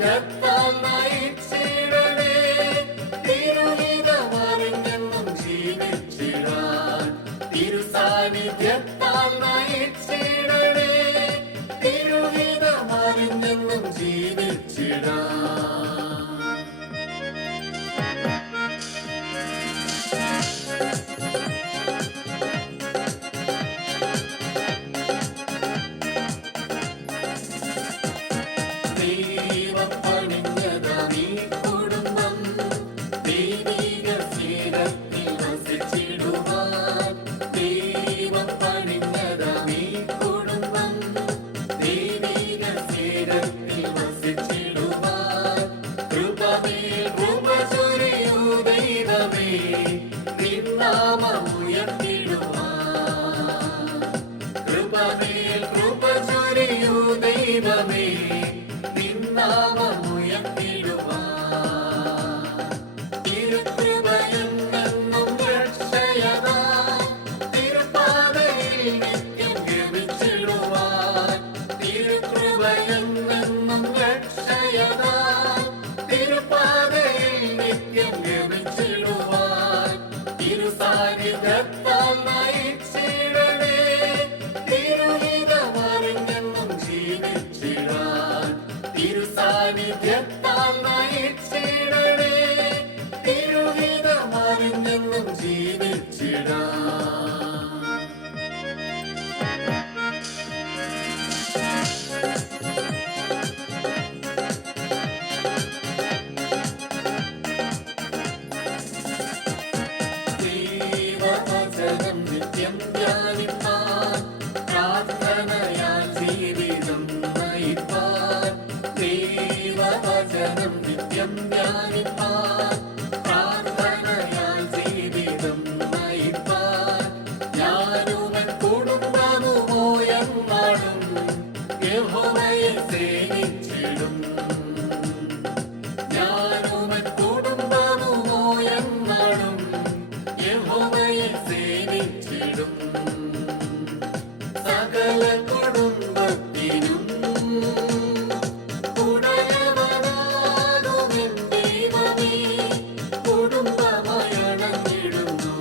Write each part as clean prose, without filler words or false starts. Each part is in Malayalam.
സാന്നിധ്യത്താൽ നയിച്ചിടണേ, തിരുഹിതമറിഞ്ഞെന്നും ജീവിച്ചിടാൻ. തിരുസാന്നിധ്യത്താൽ നയിച്ചിടണേ, തിരുഹിതമറിഞ്ഞെന്നും ജീവിച്ചിടാൻ. ദൈവം പണിഞ്ഞതാം ഈ കുടുംബം ദൈവിക സ്നേഹത്തിൽ വസിച്ചിടുവാൻ. ദൈവം പണിഞ്ഞതാം ഈ കുടുംബം ദൈവിക സ്നേഹത്തിൽ വസിച്ചിടുവാൻ. കൃപമേൽ കൃപ ചൊരിയൂ ദൈവമേ, നിൻ നാമം ഉയർത്തിടുവാൻ. കൃപമേൽ കൃപ ചൊരിയൂ ദൈവമേ, നാമമുയർത്തിടുവാൻ. തിരുകൃപയെന്നെന്നും രക്ഷയതാൻ, തിരുപാതയിൽ നിത്യം ഗമിച്ചിടുവാൻ. തിരുകൃപയെന്നെന്നും രക്ഷയതാൻ, തിരുപാതയിൽ നിത്യം ഗമിച്ചിടുവാൻ. തിരുസാന്നിധ്യത്താൽ നയിച്ചിടണേ, തിരുഹിതമറിഞ്ഞെന്നും ജീവിച്ചിടാൻ. തിരുസാന്നിധ്യത്താൽ നയിച്ചിടണേ, തിരുഹിതമറിഞ്ഞെന്നും ജീവിച്ചിടാൻ. ദൈവവചനം നിത്യം ധ്യാനിപ്പാൻ, പ്രാർത്ഥനയാൽ ജീവിതം നയിപ്പാൻ. ദൈവവചനം നിത്യം ധ്യാനിപ്പാൻ, പ്രാർത്ഥനയാൽ ജീവിതം നയിപ്പാൻ. ഞാനും എൻ കുടുംബവുമോ എന്നാളും യഹോവയെ സേവിച്ചിടും. ഞാനും എൻ കുടുംബവുമോ എന്നാളും യഹോവയെ സേവിച്ചിടും. സകല കുടുംബത്തിനും ഉടയവനാകുമെൻ ദൈവമേ, കുടുംബമയണഞ്ഞിടുന്നു.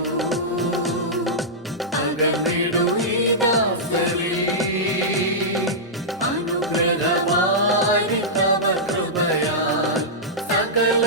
അകന്നിടു ഈ ദാസരിൽ അനുഗ്രഹമായി തവ കൃപയാൽ. സകല